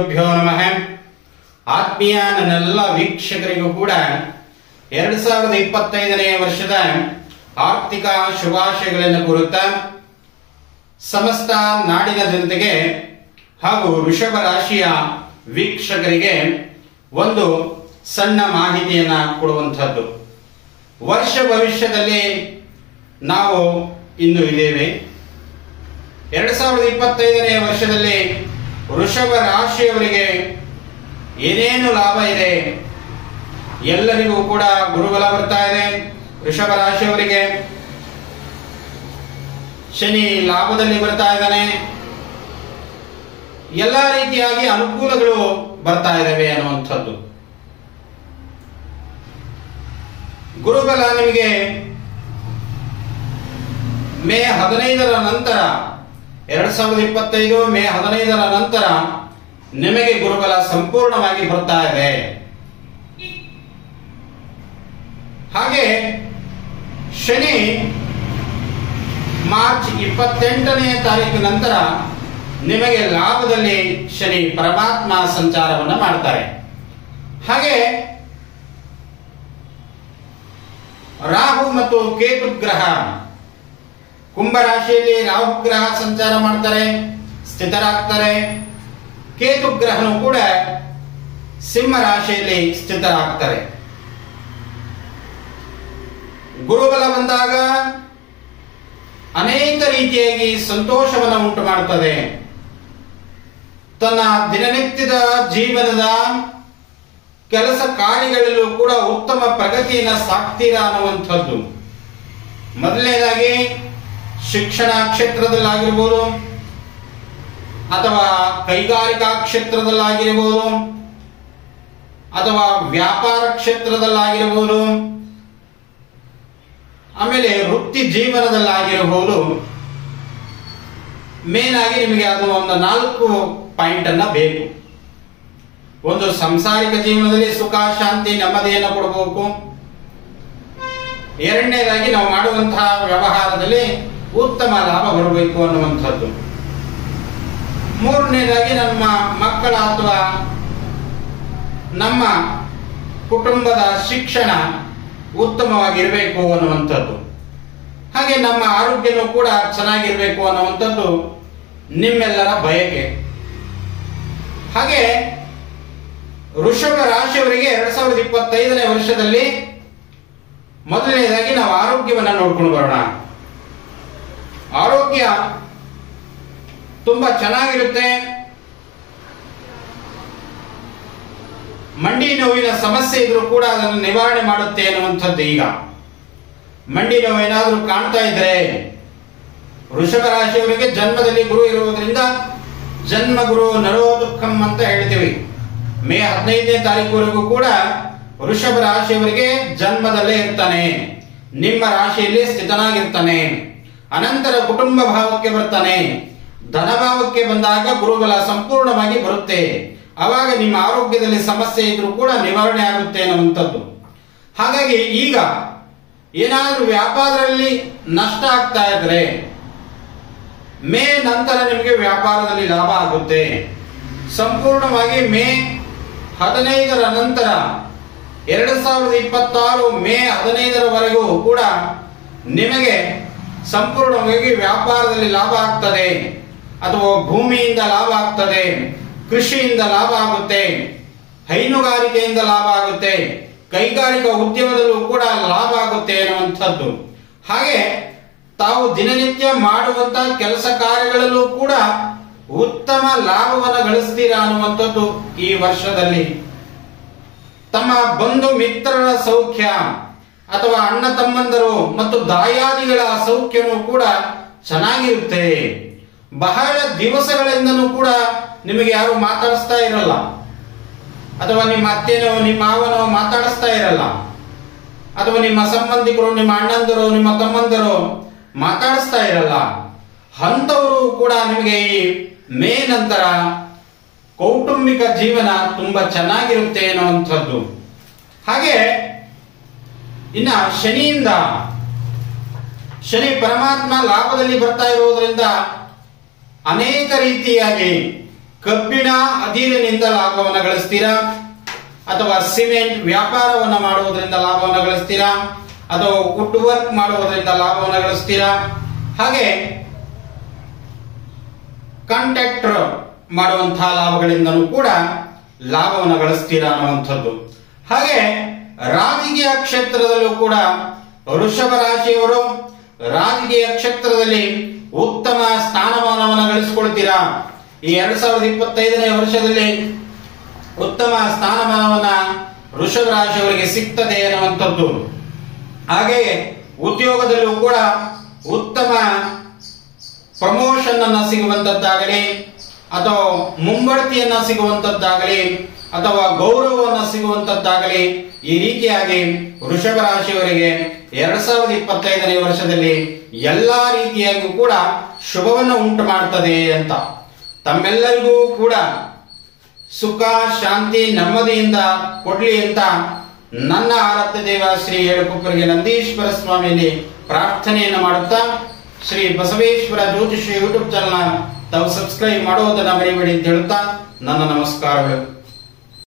ಗುರುಭ್ಯೋ ನಮಃ. ಆತ್ಮೀಯ ನನ್ನೆಲ್ಲ ವೀಕ್ಷಕರಿಗೂ ಕೂಡ 2025ನೇ ವರ್ಷದ ಆರ್ಥಿಕ ಶುಭಾಶಯಗಳನ್ನು ಕೋರುತ್ತಾ ಸಮಸ್ತ ನಾಡಿನ ಜನತೆಗೆ ಹಾಗೂ ವೃಷಭ ರಾಶಿಯ ವೀಕ್ಷಕರಿಗೆ ಒಂದು ಸಣ್ಣ ಮಾಹಿತಿಯನ್ನ ಕೊಡುವಂಥದ್ದು. ವರ್ಷ ಭವಿಷ್ಯದಲ್ಲಿ ನಾವು ಇಂದು ಇದ್ದೇವೆ. 2025ನೇ ವರ್ಷದಲ್ಲಿ ವೃಷಭ ರಾಶಿಯವರಿಗೆ ಏನೇನು ಲಾಭ ಇದೆ, ಎಲ್ಲರಿಗೂ ಕೂಡ ಗುರುಬಲ ಬರ್ತಾ ಇದೆ. ವೃಷಭ ರಾಶಿಯವರಿಗೆ ಶನಿ ಲಾಭದಲ್ಲಿ ಬರ್ತಾ ಇದ್ದಾನೆ. ಎಲ್ಲ ರೀತಿಯಾಗಿ ಅನುಕೂಲಗಳು ಬರ್ತಾ ಇದ್ದಾವೆ ಅನ್ನುವಂಥದ್ದು. ಗುರುಬಲ ನಿಮಗೆ ಮೇ 15ರ ನಂತರ 2025 ಮೇ 15ರ ನಂತರ ನಿಮಗೆ ಗುರುಬಲ ಸಂಪೂರ್ಣವಾಗಿ ಬರ್ತಾ ಇದೆ. ಹಾಗೆ ಶನಿ ಮಾರ್ಚ್ 28ನೇ ತಾರೀಕು ನಂತರ ನಿಮಗೆ ಲಾಭದಲ್ಲಿ ಶನಿ ಪರಮಾತ್ಮ ಸಂಚಾರವನ್ನು ಮಾಡ್ತಾರೆ. ಹಾಗೆ ರಾಹು ಮತ್ತು ಕೇತು ಗ್ರಹ ಕುಂಭ ರಾಶಿಯಲ್ಲಿ ರಾಹು ಗ್ರಹ ಸಂಚಾರ ಮಾಡ್ತಾರೆ, ಸ್ಥಿತರಾಗ್ತಾರೆ. ಕೇತು ಗ್ರಹನು ಕೂಡ ಸಿಂಹ ರಾಶಿಯಲ್ಲಿ ಸ್ಥಿತರಾಗ್ತಾರೆ. ಗುರುಬಲ ಬಂದಾಗ ಅನೇಕ ರೀತಿಯಾಗಿ ಸಂತೋಷವನ್ನು ಉಂಟು ಮಾಡುತ್ತದೆ. ತನ್ನ ದಿನನಿತ್ಯದ ಜೀವನದ ಕೆಲಸ ಕಾರ್ಯಗಳಲ್ಲೂ ಕೂಡ ಉತ್ತಮ ಪ್ರಗತಿಯನ್ನು ಸಾಕ್ತೀರಾ ಅನ್ನುವಂಥದ್ದು. ಮೊದಲನೇದಾಗಿ ಶಿಕ್ಷಣ ಕ್ಷೇತ್ರದಲ್ಲಾಗಿರ್ಬೋದು ಅಥವಾ ಕೈಗಾರಿಕಾ ಕ್ಷೇತ್ರದಲ್ಲಾಗಿರ್ಬೋದು ಅಥವಾ ವ್ಯಾಪಾರ ಕ್ಷೇತ್ರದಲ್ಲಾಗಿರ್ಬೋದು, ಆಮೇಲೆ ವೃತ್ತಿ ಜೀವನದಲ್ಲಾಗಿರಬಹುದು. ಮೇನ್ ಆಗಿ ನಿಮಗೆ ಅದು ಒಂದು 4 ಪಾಯಿಂಟ್ ಅನ್ನ ಬೇಕು. ಒಂದು, ಸಂಸಾರಿಕ ಜೀವನದಲ್ಲಿ ಸುಖ ಶಾಂತಿ ನೆಮ್ಮದಿಯನ್ನು ಕೊಡಬೇಕು. ಎರಡನೇದಾಗಿ ನಾವು ಮಾಡುವಂತಹ ವ್ಯವಹಾರದಲ್ಲಿ ಉತ್ತಮ ಲಾಭ ಬರಬೇಕು ಅನ್ನುವಂಥದ್ದು. ಮೂರನೇದಾಗಿ ನಮ್ಮ ಮಕ್ಕಳ ಅಥವಾ ನಮ್ಮ ಕುಟುಂಬದ ಶಿಕ್ಷಣ ಉತ್ತಮವಾಗಿರಬೇಕು ಅನ್ನುವಂಥದ್ದು. ಹಾಗೆ ನಮ್ಮ ಆರೋಗ್ಯನೂ ಕೂಡ ಚೆನ್ನಾಗಿರ್ಬೇಕು ಅನ್ನುವಂಥದ್ದು ನಿಮ್ಮೆಲ್ಲರ ಬಯಕೆ. ಹಾಗೆ ವೃಷಭ ರಾಶಿಯವರಿಗೆ 2025ನೇ ವರ್ಷದಲ್ಲಿ ಮೊದಲನೇದಾಗಿ ನಾವು ಆರೋಗ್ಯವನ್ನು ನೋಡ್ಕೊಂಡು ಬರೋಣ. ಆರೋಗ್ಯ ತುಂಬಾ ಚೆನ್ನಾಗಿರುತ್ತೆ. ಮಂಡಿ ನೋವಿನ ಸಮಸ್ಯೆ ಇದ್ರೂ ಕೂಡ ಅದನ್ನು ನಿವಾರಣೆ ಮಾಡುತ್ತೆ ಅನ್ನುವಂಥದ್ದು. ಈಗ ಮಂಡಿ ನೋವು ಏನಾದರೂ ಕಾಣ್ತಾ ಇದ್ರೆ ವೃಷಭ ರಾಶಿಯವರಿಗೆ ಜನ್ಮದಲ್ಲಿ ಗುರು ಇರುವುದರಿಂದ ಜನ್ಮ ಗುರು ನರೋ ದುಃಖಂ ಅಂತ ಹೇಳ್ತೀವಿ. ಮೇ 15ನೇ ತಾರೀಕುವರೆಗೂ ಕೂಡ ವೃಷಭ ರಾಶಿಯವರಿಗೆ ಜನ್ಮದಲ್ಲೇ ಇರ್ತಾನೆ, ನಿಮ್ಮ ರಾಶಿಯಲ್ಲಿ ಸ್ಥಿತನಾಗಿರ್ತಾನೆ. ಅನಂತರ ಕುಟುಂಬ ಭಾವಕ್ಕೆ ಬರ್ತಾನೆ. ಧನಭಾವಕ್ಕೆ ಬಂದಾಗ ಗುರುಬಲ ಸಂಪೂರ್ಣವಾಗಿ ಬರುತ್ತೆ. ಆವಾಗ ನಿಮ್ಮ ಆರೋಗ್ಯದಲ್ಲಿ ಸಮಸ್ಯೆ ಇದ್ರೂ ಕೂಡ ನಿವಾರಣೆ ಆಗುತ್ತೆ ಅನ್ನುವಂಥದ್ದು. ಹಾಗಾಗಿ ಈಗ ಏನಾದರೂ ವ್ಯಾಪಾರದಲ್ಲಿ ನಷ್ಟ ಆಗ್ತಾ ಇದ್ರೆ ಮೇ ನಂತರ ನಿಮಗೆ ವ್ಯಾಪಾರದಲ್ಲಿ ಲಾಭ ಆಗುತ್ತೆ. ಸಂಪೂರ್ಣವಾಗಿ ಮೇ 15ರ ನಂತರ 2026 ಮೇ 15ರವರೆಗೂ ಕೂಡ ನಿಮಗೆ ಸಂಪೂರ್ಣವಾಗಿ ವ್ಯಾಪಾರದಲ್ಲಿ ಲಾಭ ಆಗ್ತದೆ. ಅಥವಾ ಭೂಮಿಯಿಂದ ಲಾಭ ಆಗ್ತದೆ, ಕೃಷಿಯಿಂದ ಲಾಭ ಆಗುತ್ತೆ, ಹೈನುಗಾರಿಕೆಯಿಂದ ಲಾಭ ಆಗುತ್ತೆ, ಕೈಗಾರಿಕಾ ಉದ್ಯಮದಲ್ಲೂ ಕೂಡ ಲಾಭ ಆಗುತ್ತೆ ಅನ್ನುವಂಥದ್ದು. ಹಾಗೆ ತಾವು ದಿನನಿತ್ಯ ಮಾಡುವಂತಹ ಕೆಲಸ ಕಾರ್ಯಗಳಲ್ಲೂ ಕೂಡ ಉತ್ತಮ ಲಾಭವನ್ನು ಗಳಿಸ್ತೀರಾ ಅನ್ನುವಂಥದ್ದು. ಈ ವರ್ಷದಲ್ಲಿ ತಮ್ಮ ಬಂಧು ಮಿತ್ರರ ಸೌಖ್ಯ ಅಥವಾ ಅಣ್ಣ ತಮ್ಮಂದರು ಮತ್ತು ದಾಯಾದಿಗಳ ಸೌಖ್ಯನೂ ಕೂಡ ಚೆನ್ನಾಗಿರುತ್ತೆ. ಬಹಳ ದಿವಸಗಳಿಂದನೂ ಕೂಡ ನಿಮಗೆ ಯಾರು ಮಾತಾಡಿಸ್ತಾ ಇರಲ್ಲ, ಅಥವಾ ನಿಮ್ಮ ಅತ್ತೆನೋ ನಿಮ್ಮ ಮಾವನೋ ಮಾತಾಡಿಸ್ತಾ ಇರಲ್ಲ, ಅಥವಾ ನಿಮ್ಮ ಸಂಬಂಧಿಕರು, ನಿಮ್ಮ ಅಣ್ಣಂದರು, ನಿಮ್ಮ ತಮ್ಮಂದರು ಮಾತಾಡಿಸ್ತಾ ಇರಲ್ಲ. ಅಂಥವರು ಕೂಡ ನಿಮಗೆ ಈ ಮೇ ನಂತರ ಕೌಟುಂಬಿಕ ಜೀವನ ತುಂಬಾ ಚೆನ್ನಾಗಿರುತ್ತೆ ಅನ್ನುವಂಥದ್ದು. ಹಾಗೆ ಇನ್ನ ಶನಿಯಿಂದ ಶನಿ ಪರಮಾತ್ಮ ಲಾಭದಲ್ಲಿ ಬರ್ತಾ ಇರುವುದರಿಂದ ಅನೇಕ ರೀತಿಯಾಗಿ ಕಬ್ಬಿಣ ಅದಿರಿನಿಂದ ಲಾಭವನ್ನು ಗಳಿಸ್ತೀರಾ, ಅಥವಾ ಸಿಮೆಂಟ್ ವ್ಯಾಪಾರವನ್ನು ಮಾಡುವುದರಿಂದ ಲಾಭವನ್ನು ಗಳಿಸ್ತೀರಾ, ಅಥವಾ ವುಡ್ ವರ್ಕ್ ಮಾಡುವುದರಿಂದ ಲಾಭವನ್ನು ಗಳಿಸ್ತೀರಾ, ಹಾಗೆ ಕಾಂಟ್ರಾಕ್ಟರ್ ಮಾಡುವಂತಹ ಲಾಭಗಳಿಂದನೂ ಕೂಡ ಲಾಭವನ್ನು ಗಳಿಸ್ತೀರಾ ಅನ್ನುವಂಥದ್ದು. ಹಾಗೆ ರಾಜಕೀಯ ಕ್ಷೇತ್ರದಲ್ಲೂ ಕೂಡ ವೃಷಭ ರಾಶಿಯವರು ರಾಜಕೀಯ ಕ್ಷೇತ್ರದಲ್ಲಿ ಉತ್ತಮ ಸ್ಥಾನಮಾನವನ್ನು ಗಳಿಸಿಕೊಳ್ತೀರಾ. ಈ 2025ನೇ ವರ್ಷದಲ್ಲಿ ಉತ್ತಮ ಸ್ಥಾನಮಾನವನ್ನ ವೃಷಭ ರಾಶಿಯವರಿಗೆ ಸಿಗ್ತದೆ ಅನ್ನುವಂಥದ್ದು. ಹಾಗೆಯೇ ಉದ್ಯೋಗದಲ್ಲೂ ಕೂಡ ಉತ್ತಮ ಪ್ರಮೋಷನ್ ಅನ್ನ ಸಿಗುವಂತದ್ದಾಗಲಿ, ಅಥವಾ ಮುಂಬಡ್ತಿಯನ್ನ ಸಿಗುವಂತದ್ದಾಗಲಿ, ಅಥವಾ ಗೌರವವನ್ನು ಸಿಗುವಂತದ್ದಾಗಲಿ, ಈ ರೀತಿಯಾಗಿ ವೃಷಭ ರಾಶಿಯವರಿಗೆ 2025ನೇ ವರ್ಷದಲ್ಲಿ ಎಲ್ಲಾ ರೀತಿಯಾಗಿಯೂ ಕೂಡ ಶುಭವನ್ನು ಉಂಟು ಮಾಡುತ್ತದೆ ಅಂತ. ತಮ್ಮೆಲ್ಲರಿಗೂ ಕೂಡ ಸುಖ ಶಾಂತಿ ನೆಮ್ಮದಿಯಿಂದ ಕೊಡ್ಲಿ ಅಂತ ನನ್ನ ಆರಾಧ್ಯ ದೇವ ಶ್ರೀ ಏಳುಕೊಪ್ಪರಿಗೆ ನಂದೀಶ್ವರ ಸ್ವಾಮಿಯಲ್ಲಿ ಪ್ರಾರ್ಥನೆಯನ್ನು ಮಾಡುತ್ತಾ, ಶ್ರೀ ಬಸವೇಶ್ವರ ಜ್ಯೋತಿಷ್ಯ ಯೂಟ್ಯೂಬ್ ಚಾನಲ್ ತಾವು ಸಬ್ಸ್ಕ್ರೈಬ್ ಮಾಡುವುದನ್ನು ಮರೆಯಬೇಡಿ ಅಂತ ಹೇಳುತ್ತಾ ನನ್ನ ನಮಸ್ಕಾರಗಳು.